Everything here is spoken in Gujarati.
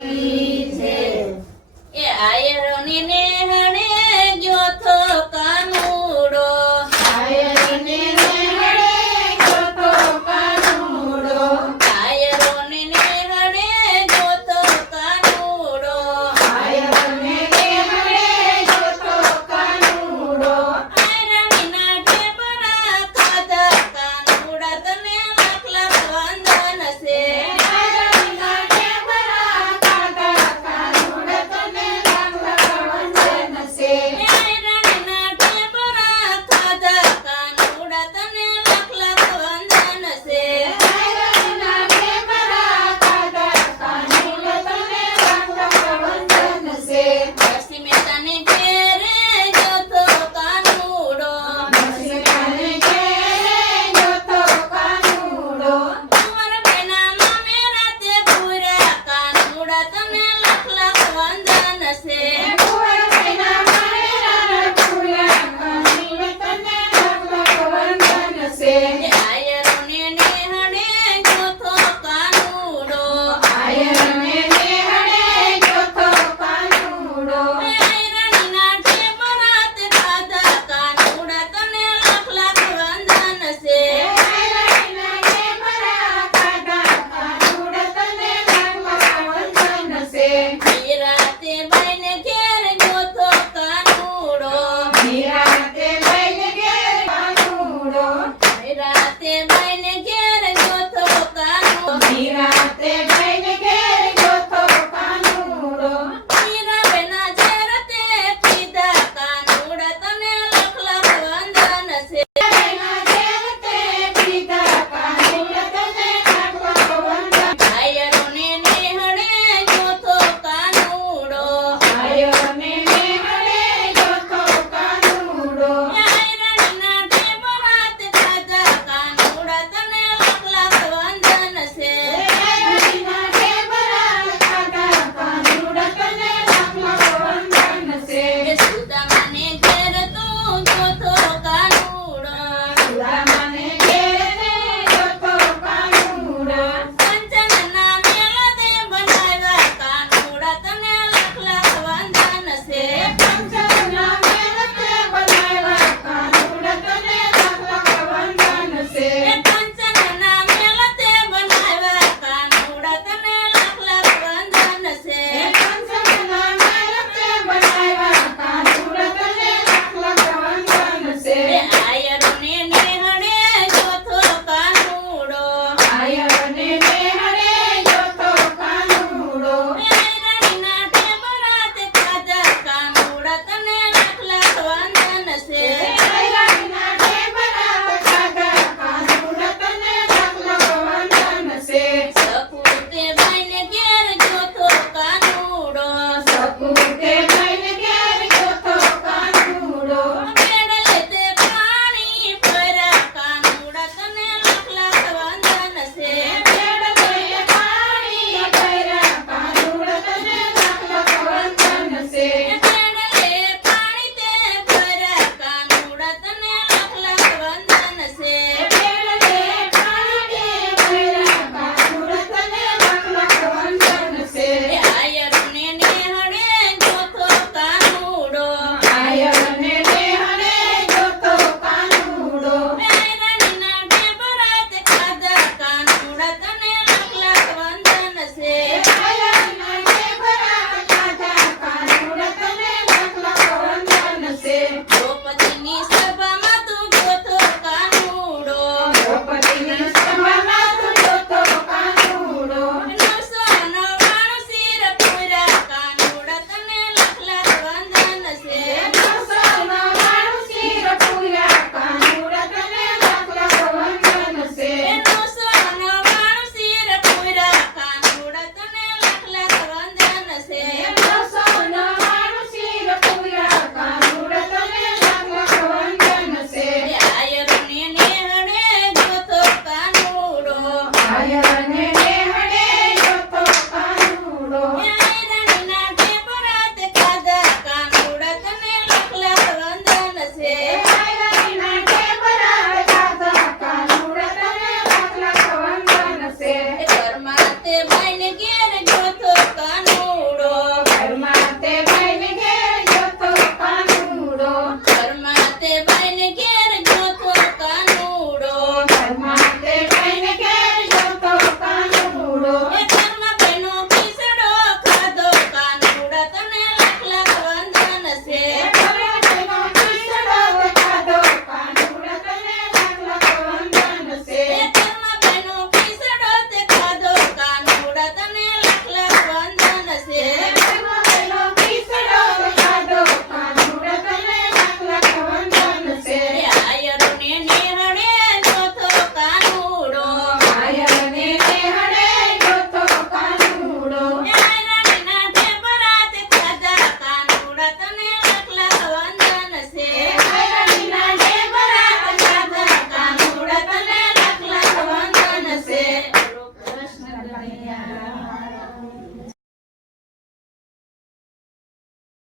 એ આયરની નેહણે ગયો તો કાનુડો, આયરની નેહણે ગયો તો કાનુડો, આયરોની નેહણે ગયો તો કાનુડો, આયરની નેહણે ગયો તો કાનુડો, આયરણીના ઢેબરા ખાધા કાનુડા તને લાખ લાખ વંદન છે. આયરણીના ઢેબરા ખાધા કાનુડા તને લાખ લાખ વંદન છે. આયરણીના ઢેબરા ખાધા કાનુડા તને લાખ લાખ વંદન છે. આયરણીના ઢેબરા ખાધા કાનુડા તને લાખ લાખ વંદન છે. નરસિંહ મહેતાને ઘેરે ગયો તો કાનુડો, નરસિંહને ઘેરે ગયો તો કાનુડો, કુંવર બેનામાં મેરાતે પૂર્યા કાનુડા તને લાખ લાખ વંદન છે.